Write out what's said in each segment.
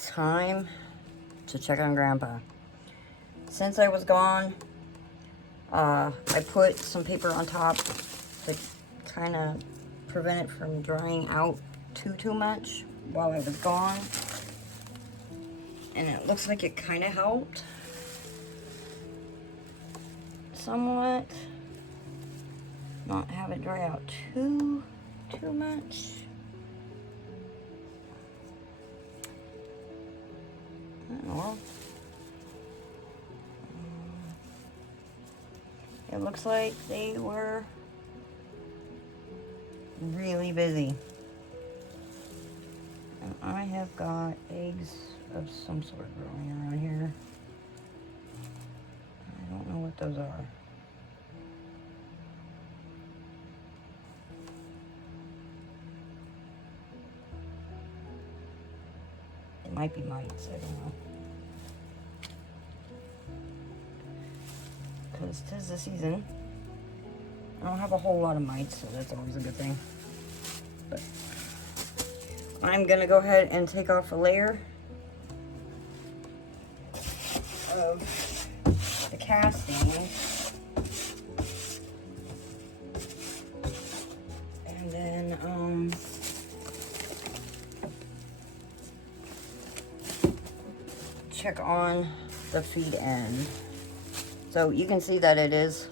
time to check on Grandpa. Since I was gone, I put some paper on top to kind of prevent it from drying out too much while I was gone. And it looks like it kind of helped somewhat. Not have it dry out too much. I don't know. It looks like they were really busy. And I have got eggs of some sort growing around here. I don't know what those are. It might be mites, I don't know. Because 'tis the season. I don't have a whole lot of mites, so that's always a good thing. But I'm gonna go ahead and take off a layer of the casting. And then check on the feed end. So you can see that it is,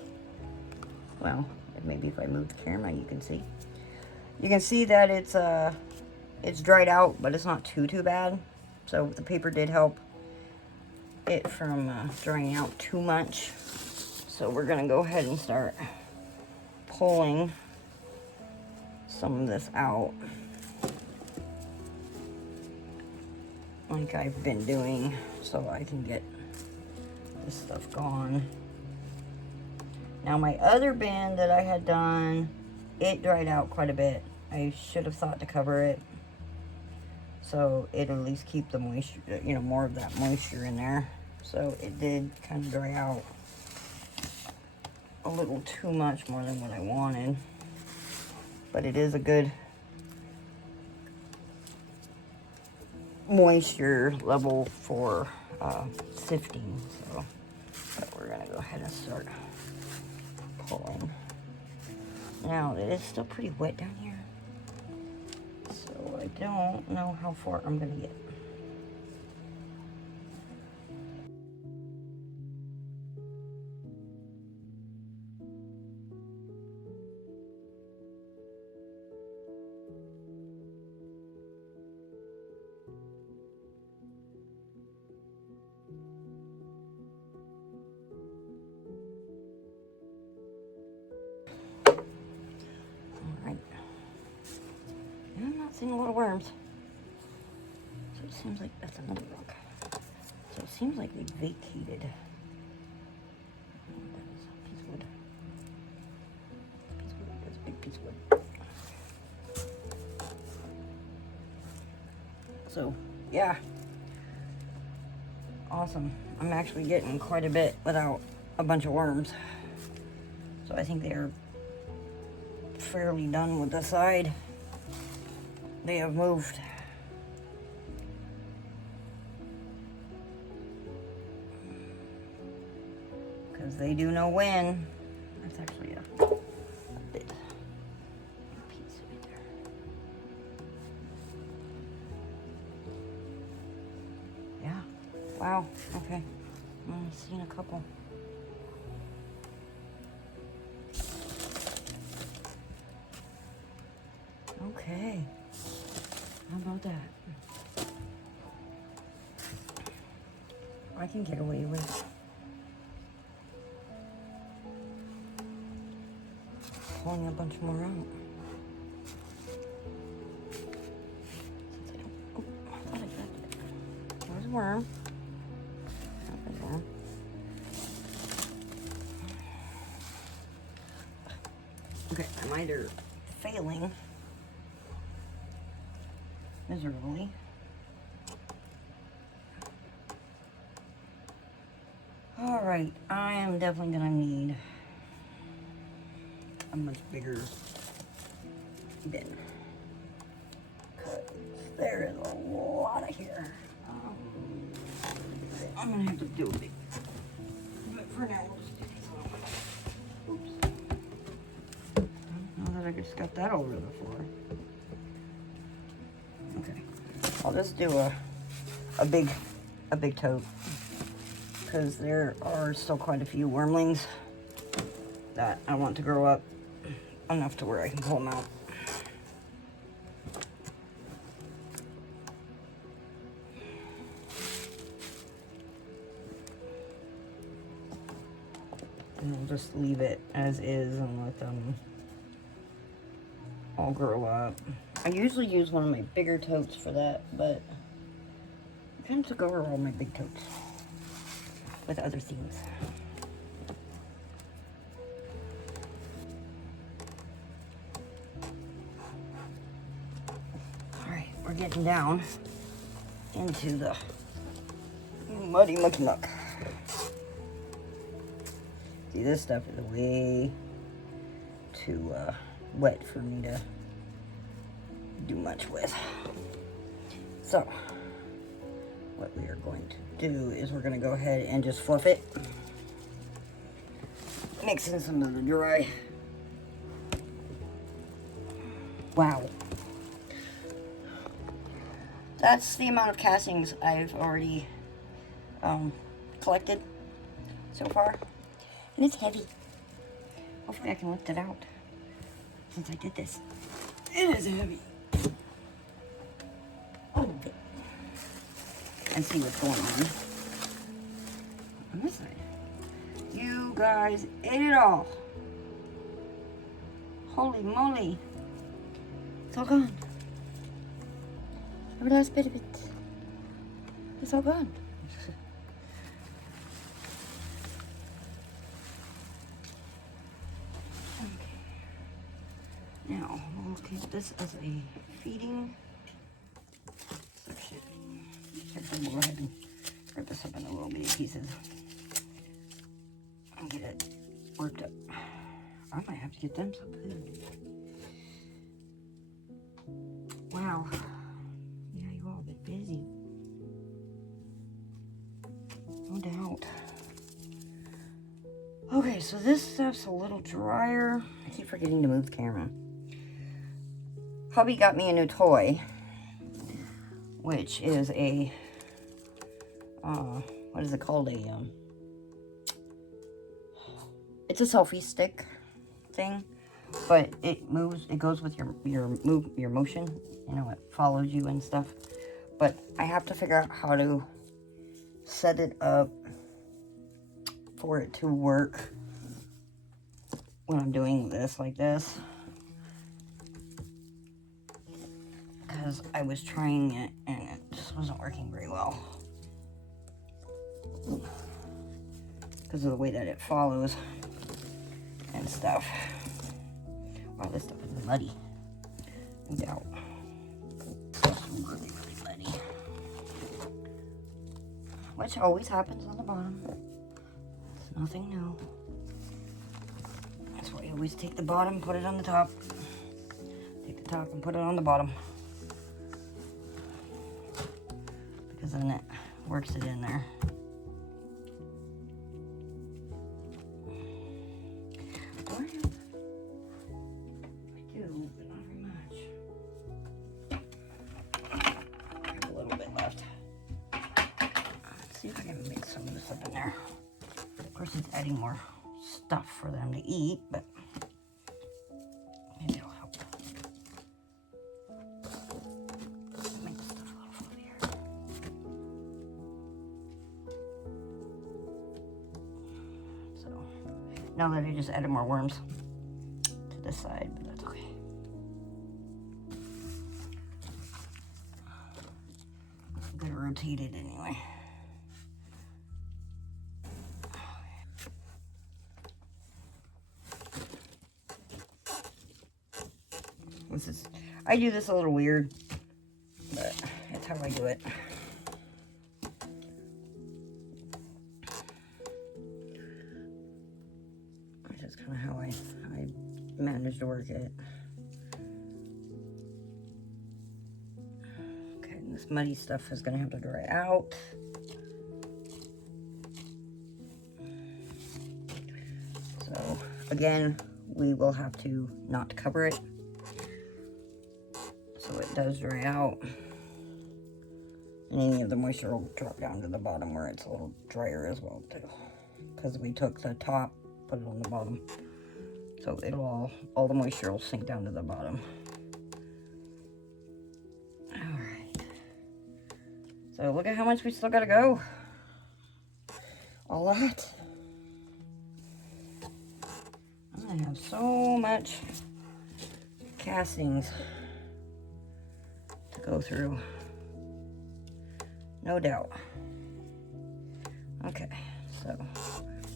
well, maybe if I move the camera, you can see. You can see that it's dried out, but it's not too bad. So the paper did help it from drying out too much. So we're gonna go ahead and start pulling some of this out, like I've been doing, so I can get this stuff gone. Now my other bin that I had done, it dried out quite a bit. I should have thought to cover it, so it'll at least keep the moisture, you know, more of that moisture in there. So it did kind of dry out a little too much, more than what I wanted. But it is a good moisture level for sifting. So but we're gonna go ahead and start pulling. Now it is still pretty wet down here, so I don't know how far I'm gonna get. Seeing a lot of worms. So it seems like that's another rock. So it seems like they vacated. That is a piece of wood. That's a big piece of wood. So yeah. Awesome. I'm actually getting quite a bit without a bunch of worms. So I think they're fairly done with the side. They have moved. Because they do know when. That's actually a bit piece right there. Yeah. Wow. Okay. I'm only seeing a couple. Okay. How about that? I can get away with pulling a bunch more out. Oh, I thought I got it. There's a worm. There's a worm. Okay, I'm either failing miserably. All right, I am definitely gonna need a much bigger bin. There is a lot of here. I'm gonna have to do it. But for now, we'll just do these. Oops. Now that I just got that over the floor. Okay. I'll just do a big tote, because there are still quite a few wormlings that I want to grow up enough to where I can pull them out. And I'll just leave it as is and let them all grow up. I usually use one of my bigger totes for that, but I kind of took over all my big totes with other things. Alright, we're getting down into the muddy mucky muck. See, this stuff is way too wet for me to do much with. So, what we are going to do is we're going to go ahead and just fluff it. Mix in some of the dry. Wow. That's the amount of castings I've already collected so far. And it's heavy. Hopefully I can lift it out since I did this. It is heavy. Oh. And see what's going on this side. You guys ate it all. Holy moly. It's all gone. Every last bit of it. It's all gone. Now, we'll keep this as a feeding section. We'll go ahead and rip this up into little bitty pieces and get it worked up. I might have to get them some food. Wow. Yeah, you all been busy. No doubt. Okay, so this stuff's a little drier. I keep forgetting to move the camera. Hubby got me a new toy, which is a, what is it called? It's a selfie stick thing, but it moves, it goes with your motion, you know, it follows you and stuff. But I have to figure out how to set it up for it to work when I'm doing this like this. Because I was trying it and it just wasn't working very well. Because of the way that it follows and stuff. Wow, this stuff is muddy. No doubt. Really, really muddy. Which always happens on the bottom. It's nothing new. That's why you always take the bottom, put it on the top. Take the top and put it on the bottom. Because then it works it in there. I do, but not very much. I have a little bit left. Let's see if I can mix some of this up in there. Of course, it's adding more stuff for them to eat, but maybe it'll help. Make the stuff a little fluffier. So, now that I just added more worms to this side, but that's okay. I'm gonna rotate it anyway. I do this a little weird, but that's how I do it. That's kind of how I manage to work it. Okay, and this muddy stuff is gonna have to dry out. again, we will have to not cover it so it does dry out. And any of the moisture will drop down to the bottom where it's a little drier as well too. Because we took the top, put it on the bottom. So it'll all the moisture will sink down to the bottom. Alright. So look at how much we still gotta go. A lot. I have so much castings to go through. No doubt. Okay, so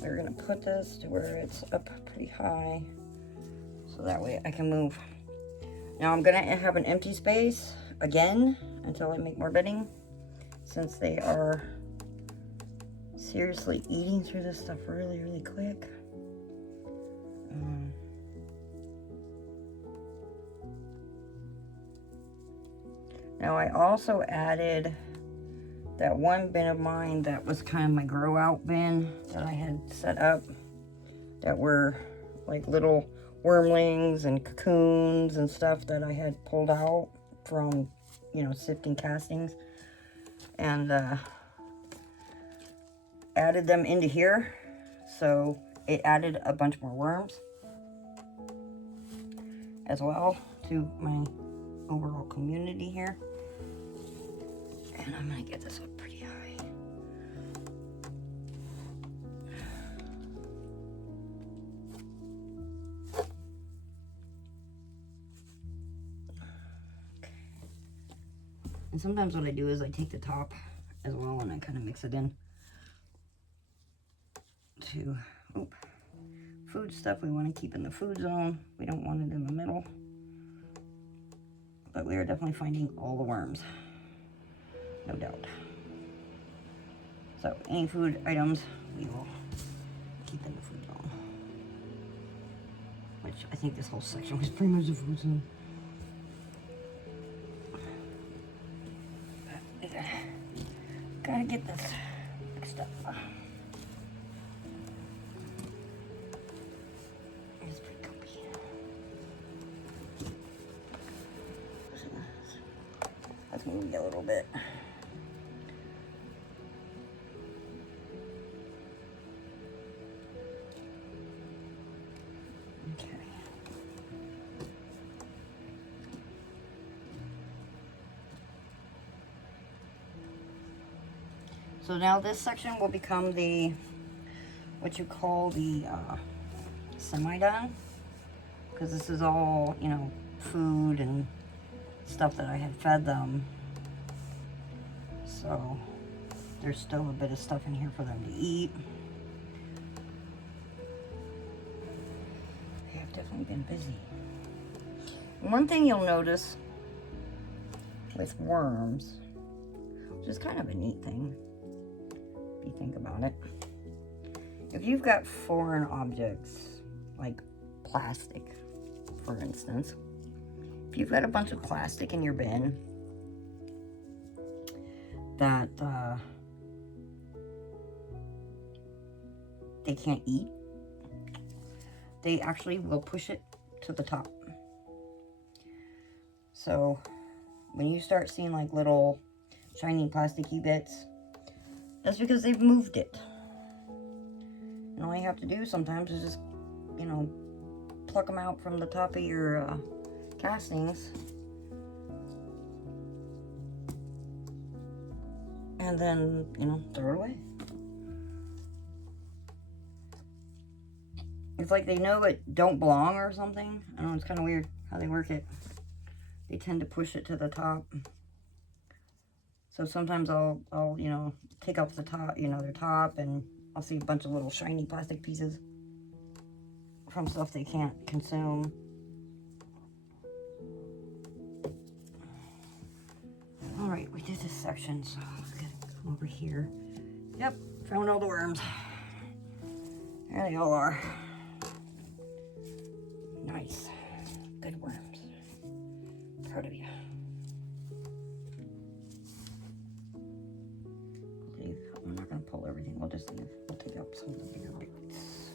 we're gonna put this to where it's up pretty high so that way I can move. Now I'm gonna have an empty space again until I make more bedding, since they are seriously eating through this stuff really quick. Now I also added that one bin of mine that was kind of my grow out bin that I had set up, that were like little wormlings and cocoons and stuff that I had pulled out from, you know, sifting castings, and added them into here. So it added a bunch more worms as well to my overall community here. And I'm gonna get this up pretty high. Okay. And sometimes what I do is I take the top as well and I kind of mix it in to food stuff we want to keep in the food zone. We don't want it in the middle. But we are definitely finding all the worms. No doubt. So any food items we will keep in the food zone. Which I think this whole section was pretty much a food zone. Gotta get this mixed up. It's pretty comfy. Let's move it a little bit. So now this section will become the, what you call the semi-done, because this is all, you know, food and stuff that I had fed them. So there's still a bit of stuff in here for them to eat. They have definitely been busy. One thing you'll notice with worms, which is kind of a neat thing, if you think about it. If you've got foreign objects, like plastic, for instance, if you've got a bunch of plastic in your bin that they can't eat, they actually will push it to the top. So when you start seeing like little shiny plasticky bits, that's because they've moved it. And all you have to do sometimes is just, you know, pluck them out from the top of your castings. And then, you know, throw it away. It's like they know it don't belong or something. I don't know, it's kind of weird how they work it. They tend to push it to the top. So sometimes I'll you know, take off the top, you know, their top, and I'll see a bunch of little shiny plastic pieces from stuff they can't consume. All right, we did this section, so let's get come over here. Yep, found all the worms. There they all are. Nice, good worms. Proud of you. I'm not gonna pull everything. We'll just leave. We'll take out some of the bigger bits.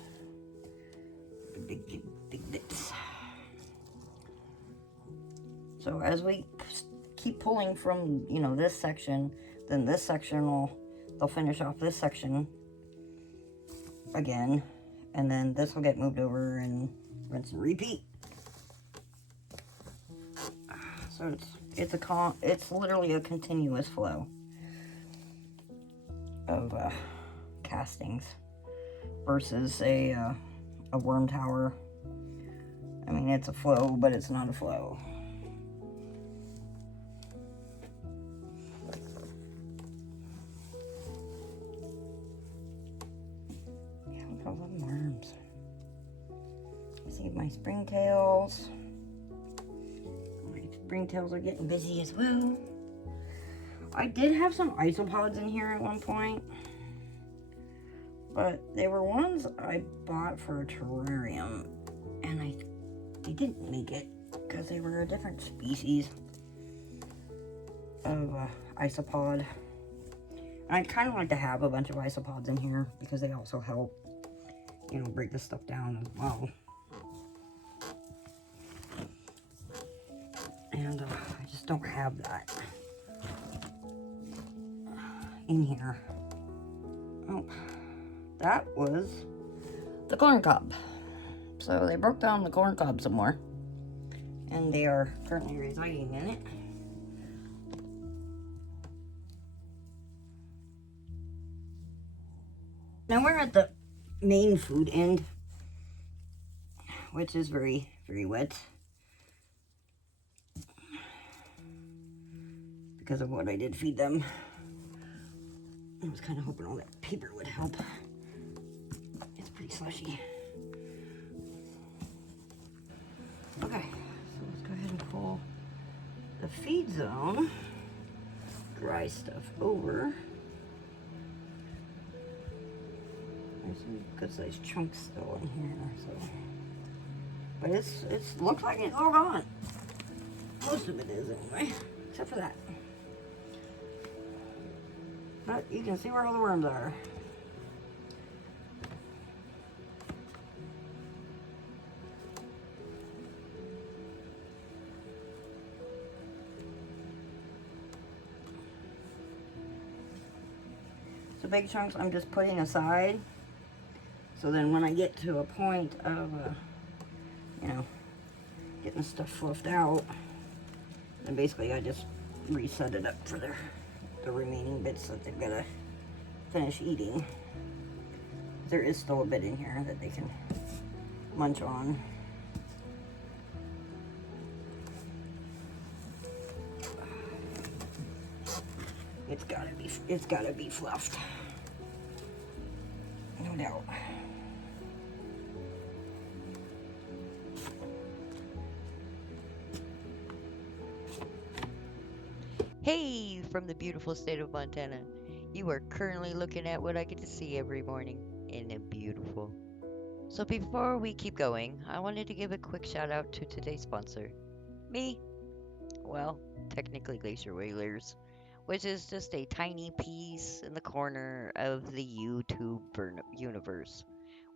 big bits. So as we keep pulling from, you know, this section, then this section they'll finish off this section again, and then this will get moved over and rinse and repeat. So it's literally a continuous flow of castings versus a worm tower. I mean, it's a flow, but it's not a flow. Yeah, look at all the worms. See my springtails. My springtails are getting busy as well. I did have some isopods in here at one point, but they were ones I bought for a terrarium, and they didn't make it because they were a different species of isopod. And I kind of like to have a bunch of isopods in here because they also help, you know, break this stuff down as well. And I just don't have that in here. Oh, that was the corn cob. So they broke down the corn cob some more, and they are currently residing in it. Now we're at the main food end, which is very, very wet because of what I did feed them. I was kind of hoping all that paper would help. It's pretty slushy. Okay, so let's go ahead and pull the feed zone dry stuff over. There's some good sized chunks still in here, so. But it looks like it's all gone. Most of it is anyway, except for that. But you can see where all the worms are. So big chunks I'm just putting aside. So then when I get to a point of, you know, getting the stuff fluffed out, then basically I just reset it up for the remaining bits that they've got to finish eating. There is still a bit in here that they can munch on. It's gotta be fluffed. No doubt. Hey, from the beautiful state of Montana. You are currently looking at what I get to see every morning. Isn't it beautiful? So before we keep going, I wanted to give a quick shout out to today's sponsor. Me. Well, technically Glacier Wigglers, which is just a tiny piece in the corner of the YouTube universe,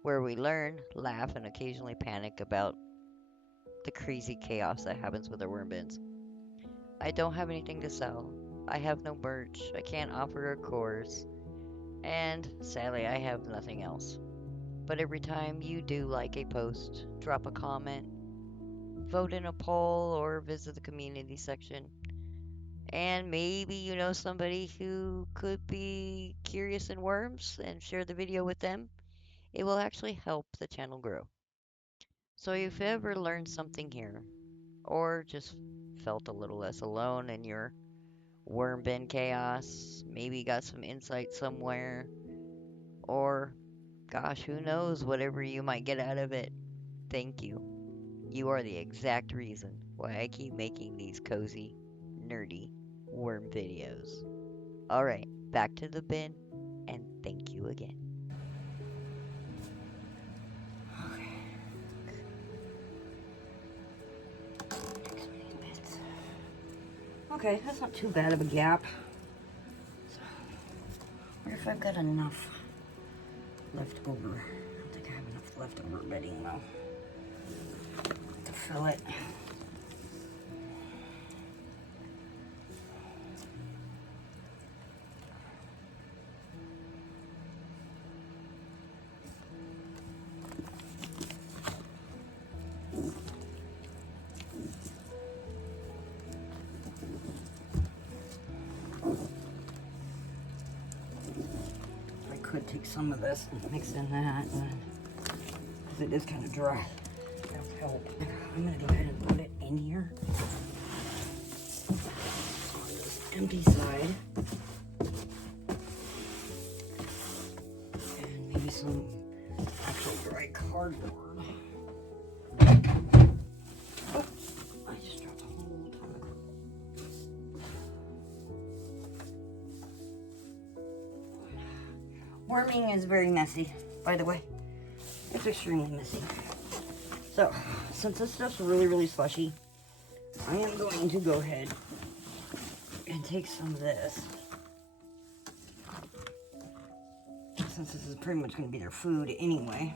where we learn, laugh, and occasionally panic about the crazy chaos that happens with our worm bins. I don't have anything to sell. I have no merch. I can't offer a course. And sadly, I have nothing else. But every time you do like a post, drop a comment, vote in a poll, or visit the community section, and maybe you know somebody who could be curious in worms and share the video with them, it will actually help the channel grow. So if you ever learned something here, or just felt a little less alone in your worm bin chaos, maybe got some insight somewhere, or gosh, who knows, whatever you might get out of it, thank you. You are the exact reason why I keep making these cozy, nerdy worm videos. Alright, back to the bin, and thank you again. Okay, that's not too bad of a gap. So, I wonder if I've got enough left over. I don't think I have enough leftover bedding though. to fill it. I could take some of this and mix in that, because it is kind of dry. That'll help. I'm going to go ahead and put it in here on this empty side. And maybe some actual dry cardboard. Oh, I just dropped a whole ton of Worming is very messy, by the way. It's extremely messy. So, since this stuff's really, really slushy, I am going to go ahead and take some of this. Since this is pretty much going to be their food anyway.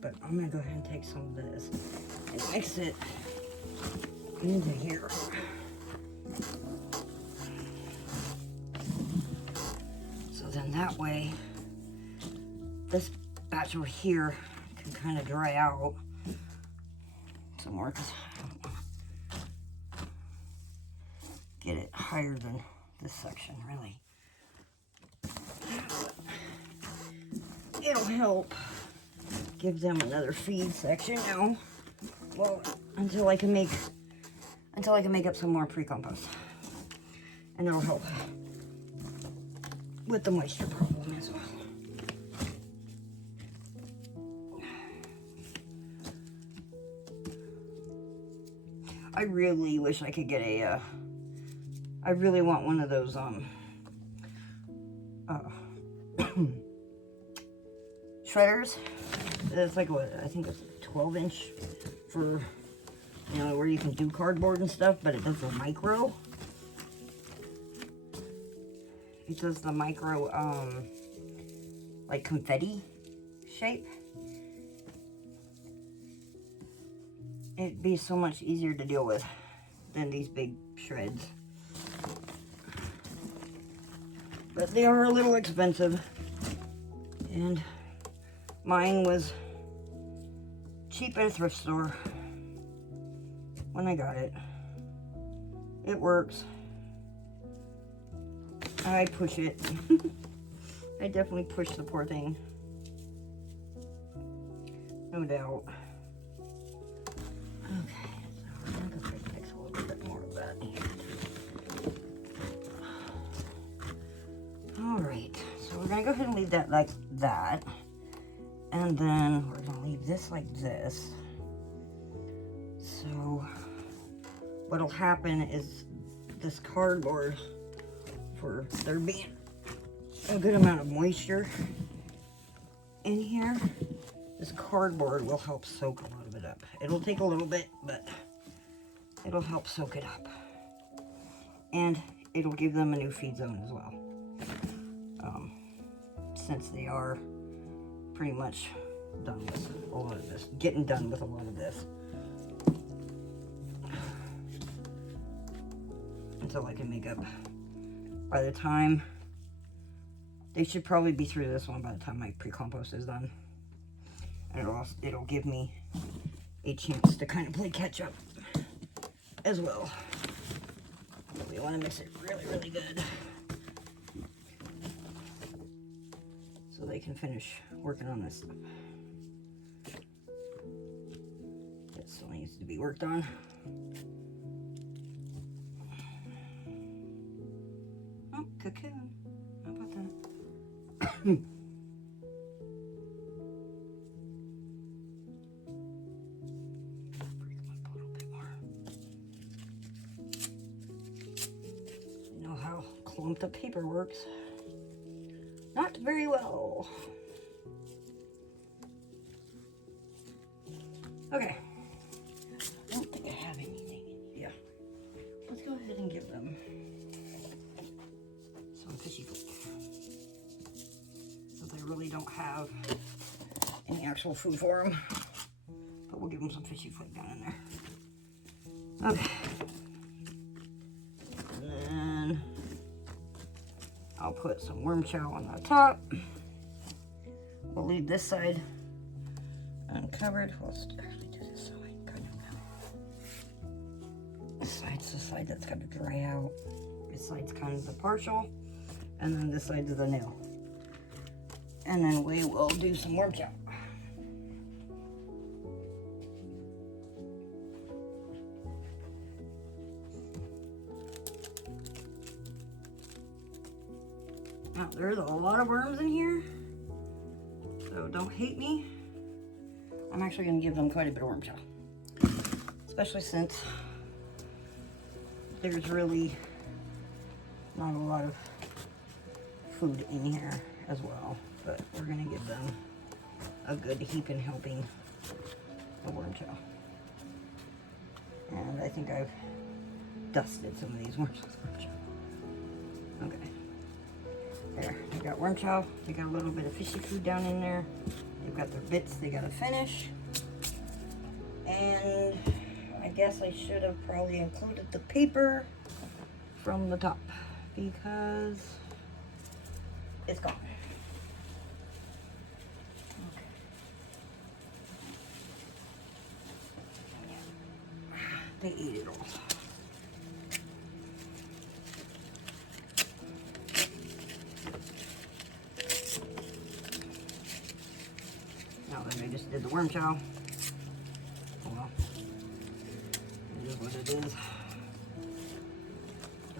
But I'm going to go ahead and take some of this and mix it into here. Then that way, this batch over here can kind of dry out some more, because I don't get it higher than this section, really. It'll help give them another feed section now. Well, until I can make up some more pre-compost, and it'll help with the moisture problem as well. I really wish I could get a, I really want one of those, shredders. It's like, what, I think it's 12-inch for, you know, where you can do cardboard and stuff, but it does the micro. It does the micro, like confetti shape. It'd be so much easier to deal with than these big shreds. But they are a little expensive. And mine was cheap at a thrift store when I got it. It works. I push it. I definitely push the poor thing. No doubt. Okay, so we're gonna go ahead and mix a little bit more of that in here. Alright, so we're gonna go ahead and leave that like that. And then we're gonna leave this like this. So what'll happen is this cardboard, for there being a good amount of moisture in here, this cardboard will help soak a lot of it up. It'll take a little bit, but it'll help soak it up. And it'll give them a new feed zone as well. Since they are pretty much done with a lot of this, getting done with a lot of this. Until I can make up. By the time, they should probably be through this one by the time my pre-compost is done. And it'll give me a chance to kind of play catch up as well. But we want to mix it really, really good, so they can finish working on this stuff. That still needs to be worked on. Oh, cocoon. How about that? Bring up a little bit more. You know how clumped up paper works. Not very well. Okay. I don't think I have anything in here. Let's go ahead and give them some fishy food. So they really don't have any actual food for them. But we'll give them some fishy food down in there. Okay. And then I'll put some worm chow on the top. We'll leave this side uncovered. We'll actually do this side. This side's the side that's got to dry out. This side's kind of the partial, and then this side's the new. And then we will do some worm chow. Now, there's a lot of worms in here, so don't hate me. I'm actually going to give them quite a bit of worm chow, especially since there's really not a lot of food in here as well, but we're going to give them a good heaping helping of worm chow. And I think I've dusted some of these worms with worm chow. Okay. There, they got worm chow. They got a little bit of fishy food down in there. They've got their bits they gotta finish. And I guess I should have probably included the paper from the top because it's gone. Okay. They ate it all. I just did the worm chow. Oh well. It is what it is.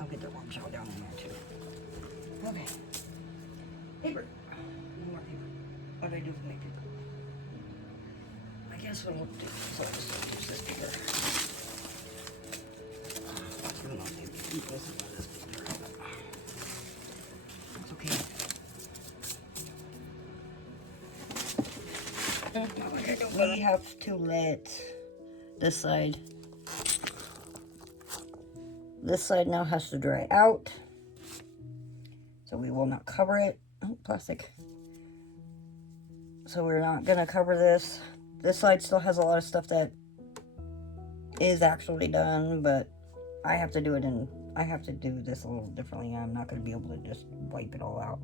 I'll get the worm chow down in there too. Okay. Paper. No more paper. What do I do with my paper? I guess what I'll do is I'll just use this paper. Even though maybe this is not this paper. It's okay. We have to let this side now has to dry out, so we will not cover it. Oh, plastic. So we're not gonna cover this. This side still has a lot of stuff that is actually done, but I have to do it I have to do this a little differently. I'm not gonna be able to just wipe it all out.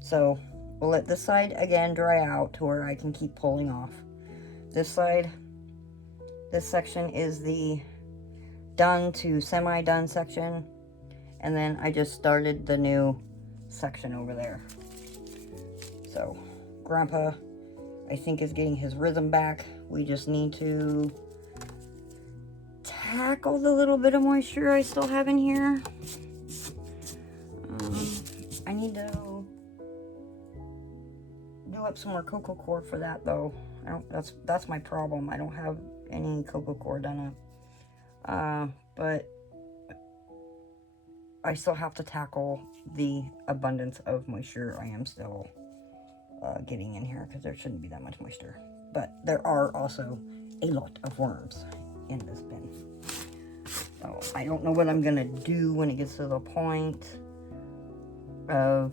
So we'll let this side again dry out to where I can keep pulling off. This side, this section is the done to semi-done section. And then I just started the new section over there. So, Grandpa, I think, is getting his rhythm back. We just need to tackle the little bit of moisture I still have in here. I need to do up some more cocoa core for that though. That's my problem. I don't have any cocoa core done up. But I still have to tackle the abundance of moisture I am still getting in here, because there shouldn't be that much moisture. But there are also a lot of worms in this bin. So I don't know what I'm gonna do when it gets to the point of,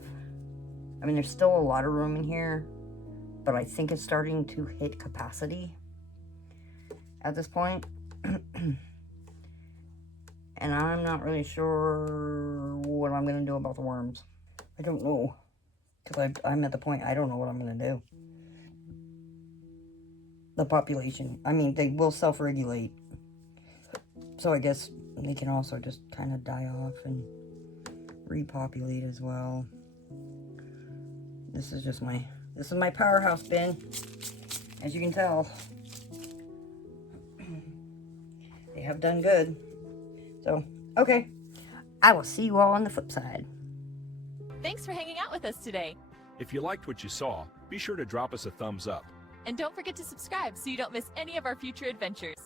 I mean, there's still a lot of room in here, but I think it's starting to hit capacity at this point. And I'm not really sure what I'm going to do about the worms. I don't know, because I'm at the point I don't know what I'm going to do. The population, I mean, they will self-regulate. So I guess they can also just kind of die off and repopulate as well. This is my powerhouse bin, as you can tell. They have done good. So, okay. I will see you all on the flip side. Thanks for hanging out with us today. If you liked what you saw, be sure to drop us a thumbs up. And don't forget to subscribe so you don't miss any of our future adventures.